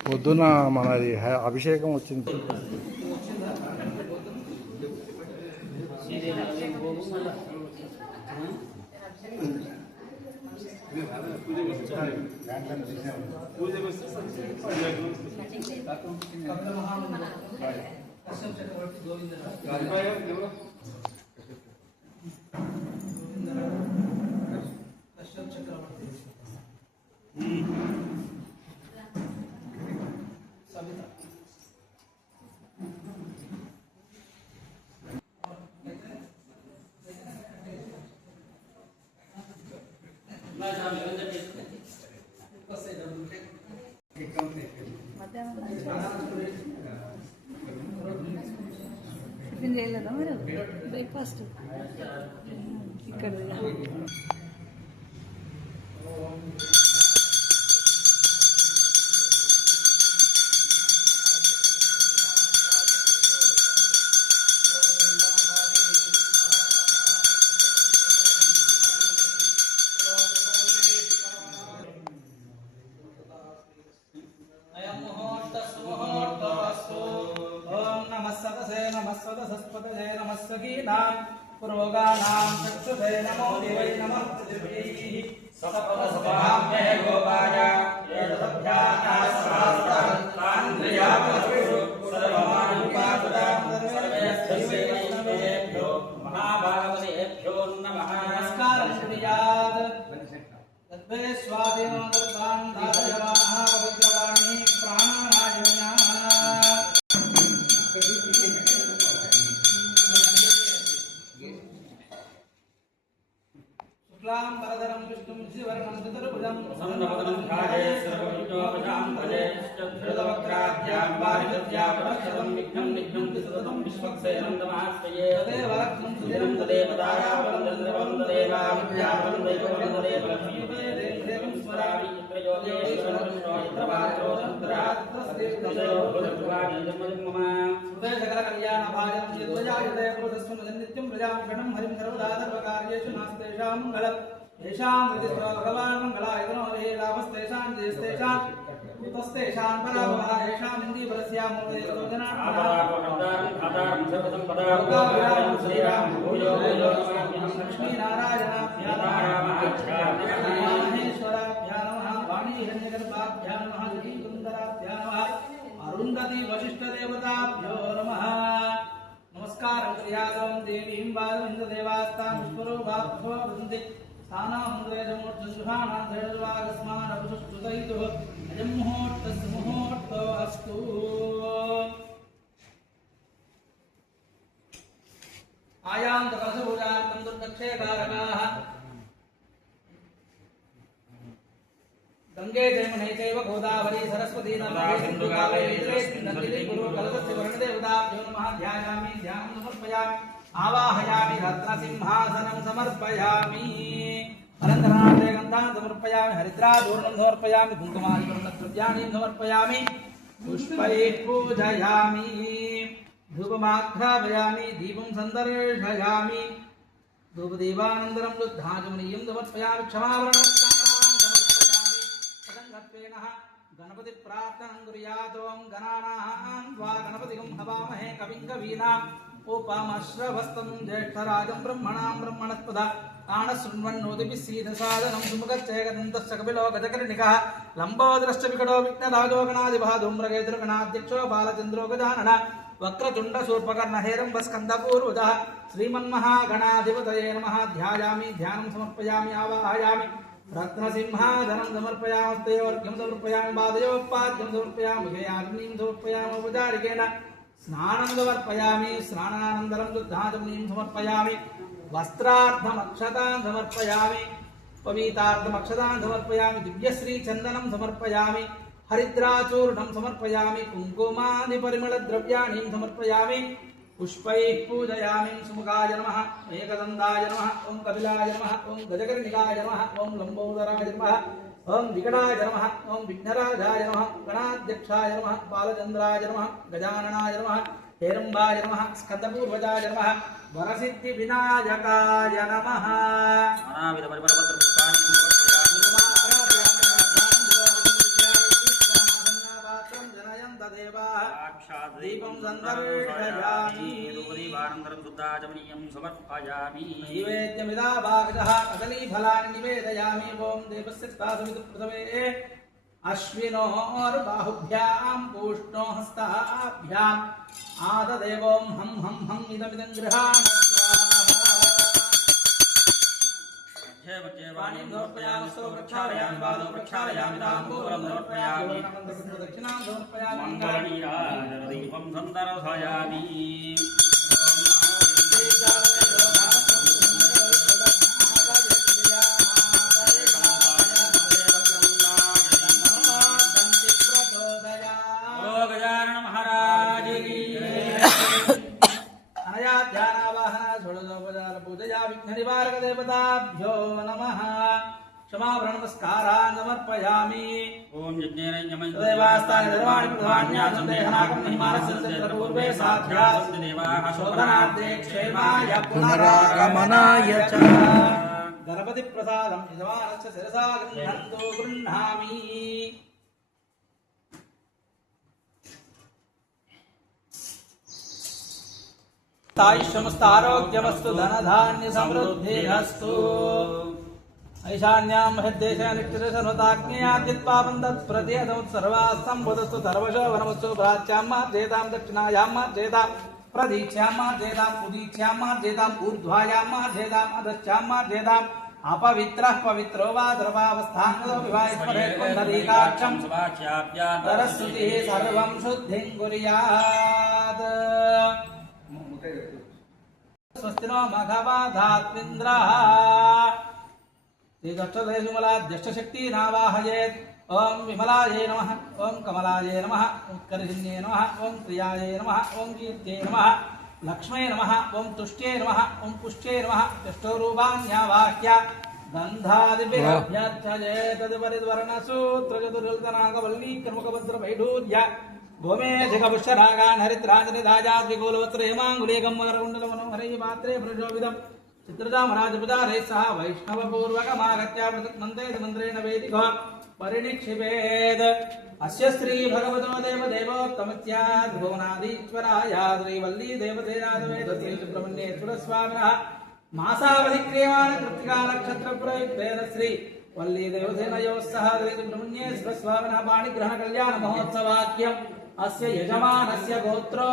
పొద్దున మనది అభిషేకం వచ్చింది. టిఫిన్ చేయలేదా మీరు? బ్రేక్ఫాస్ట్ ఇక్కడ पुरोगानां चक्षुषे नमो देवै नमः पृथिव्यै सपदसपाम्ये गोपाय एतदभ्यानास्तान्द्रियावसु सर्वमानुपासुतां सर्वेभ्यो महाभागवतेभ्यो नमः नमस्कारं कुर्यात् तद्वे स्वादिनो दुर्गान् दादयमानः पवित्रवाणी प्राणानायम्या वरदरं विष्णुं श्रीवर्णं चतुर्भुजं सन्नवदनं ध्याये सर्वविघ्नोपशां भजे धृतवक्त्राद्यां वारिजत्या परक्षरं विघ्नं निघ्नन्ति सततं विश्वक्सेनं नमस्ते तदेव रक्षं सुदिनं तदेव दायावरं तदेव विद्यावरं दैववरं लक्ष्मीपदे देवं स्मरामि प्रयोगेश्वरं श्रोत्रवात्रो तत्रात्रस्तेष्टोभुजत्वानि जन्मजन्मम सुदे सकलकल्याणभाजं यद्वजायते पुरुषस्वं नित्यं प्रजां गणं हरिं सर्वदा सर्वकार्येषु नास्तेषां मङ्गलम् येषां हृदिस्वा भगवान् मङ्गलायतनो हे रामस्तेषां जयस्तेषां कुतस्तेषां पराभवः येषां इन्दीवरस्यामूले योजनाधारं सर्वसम्पदां श्रीराम भूयो भूयो नमाम्यहं लक्ष्मीनारायणाभ्यां महेश्वराभ्यां नमः वाणीहिरण्यगर्भाभ्यां नमः श्रीकुन्दराभ्यां नमः अरुन्धति वसिष्ठदेवताभ्यो नमः नमस्कारं क्रियातं देवीं बालविन्ददेवास्तां विश्वरूपाभ्यो वृन्दे स्थानामुद्रेजमूर्धसुहानाधेर्वागस्मानपुष्टुतैतुः अजं मुहूर्तस्य मुहूर्तो अस्तु आयान्तकलशपूजार्थं दुर्दक्षेकारकाः गंगे जयमुने चैव गोदावरी सरस्वती नर्मदे सिन्धु कावेरी नन्दिनी गुरु कलशस्य वर्णदेवताभ्यो नमः ध्यायामि ध्यानं समर्पयामि आवाहयामि रत्नसिंहासनं समर्पयामि अनन्तरार्थे गन्धान् समर्पयामि हरिद्राचूर्णं समर्पयामि कुङ्कुमादिवर्णद्रव्याणि समर्पयामि पुष्पैः पूजयामि धूपमाघ्रापयामि दीपं सन्दर्शयामि धूपदीपानन्तरं दुग्धाचमनीयं समर्पयामि क्षमावरणनमस्कारान् समर्पयामि तदङ्गत्वेन गणपति प्रार्थनं कुर्यात् ॐ गणानां त्वा गणपतिं हवामहे कविं कवीनाम् उपमश्रवस्तं ज्येष्ठराजं ब्रह्मणां ब्रह्मणस्पदा आनशृण्वन्नोदिभिः सीदसादनं सुमुखश्चैकदन्तश्च कपिलो गजकर्णिकः लम्बोदरश्च विकटो विघ्नराजो गणाधिपः धूम्रकेतुर्गणाध्यक्षो बालचन्द्रो गजानन वक्रतुण्डशूर्पकर्णहेरम्बस्कन्दपूर्वजः श्रीमन्महागणाधिपतये नमः ध्यायामि ध्यानं समर्पयामि आवाहयामि रत्नसिंहासनं समर्पयामि अर्घ्यं समर्पयामि पादयोपाद्यं समर्पयामि मुखेयाग्निं समर्पयामि औपचारिकेन स्नानं समर्पयामि स्नानानन्तरं दुग्धाचमनीं समर्पयामि वस्त्रार्थमक्षतां समर्पयामि पवित्रार्थमक्षतां समर्पयामि दिव्यश्रीचन्दनं समर्पयामि हरिद्राचूर्णं समर्पयामि कुङ्कुमादिपरिमलद्रव्याणि समर्पयामि पुष्पैः पूजयामि सुमुखाय नमः एकदन्ताय नमः ओं कपिलाय नमः ओं गजकर्णिकाय नमः ओं लंबोदराय नमः ओं विकटाय नमः ओं विघ्नराजाय नमः गणाध्यक्षाय नमः बालचन्द्राय नमः गजाननाय नमः हेरम्बाय नमः स्कन्दपूर्वजाय नमः वरसिद्धिविनायकाय नमः दीपं संदर्शयामि नैवेद्यमिदा भागः कदलीफलानि निवेदयामि ओं देवस्य प्रथमे अश्विनोर्बाहुभ्यां पूष्णो हस्ताभ्याम् आददेवों हं हं हं इदमिदं गृहाण स्वाहा समर्पयामि प्रक्षालयामि बालो प्रक्षालयामि ताम्बूलं समर्पयामि दक्षिणां समर्पयामि दीपं सन्दर्शयामि गजानन महाराज की अनया ध्यानावाहना षोडशोपचार पूजया विघ्न निवारक देवताभ्यो नमः क्षमाभरण नमस्कारान् समर्पयामि ओम यज्ञेन यमं देवास्तानि सर्वाणि प्रधान्यासं देहनाकं महिमानस्य पूर्वे साध्यासं देवाः शोभनार्थे क्षेमाय पुनरागमनाय च गणपति प्रसादं यजमानस्य शिरसा गृह्णन्तु गृह्णामि तायुष्यमस्तु आरोग्यमस्तु धनधान्य समृद्धिरस्तु ऐशान्यां महद्देशे नित्यदशनुताग्नेयाद्यत्पापं तत्प्रत्येदमुत् सर्वास्तं वदस्तु सर्वशो वनमत्सु प्राच्यां मार्जयतां दक्षिणायां मार्जयतां प्रदीच्यां मार्जयताम् उदीच्यां मार्जयताम् ऊर्ध्वायां मार्जयताम् अधश्चां मार्जयताम् अपवित्रः पवित्रो वा द्रवावस्थाङ्गतो विवाहिस्मरेत्पुण्डरीकाक्षं सरस्वतीः सर्वं शुद्धिं कुर्यात् स्वस्ति नो मघवाधात्मिन्द्रः श्रीदक्षशक्ति नावाहयेत् ओं विमलायै नमः ओं कमलायै नमः उत्कर्षिण्यै नमः ओं प्रियायै नमः ओं कीर्त्यै नमः लक्ष्मै नमः ओं तुष्ट्यै नमः ओं पुष्ट्यै नमः अष्टोरूपाण्यावाह्य गन्धादिव्यर्भ्यर्थयेतद्वर्णसूत्रचतुर्नागवल्लीकर्मकभद्रवैढूर्य भूमेधिकपुष्यरागान् हरिद्राजनिधाजाद्विगोलवत्रयमाङ्गुलीकं मनोहरै पात्रे प्रशोभितम् चित्रजामराजपुजारैः सह वैष्णवपूर्वकमागत्य मन्त्रेण वेदिको परिनिक्षिपेत् अस्य श्री भगवतो देवदेवोत्तमस्याद्भुवनाधीश्वराय श्रीवल्ली देवतेनाथवेदते सुब्रह्मण्येश्वर स्वामिनः मासावधिक्रियमाण कृत्तिकानक्षत्रप्रयुक्तेन श्री वल्ली देवसेनयोः सह श्रीसुब्रह्मण्येश्वर स्वामिनः पाणिग्रहण कल्याण महोत्सवाख्यम् अस्य यजमानस्य गोत्रो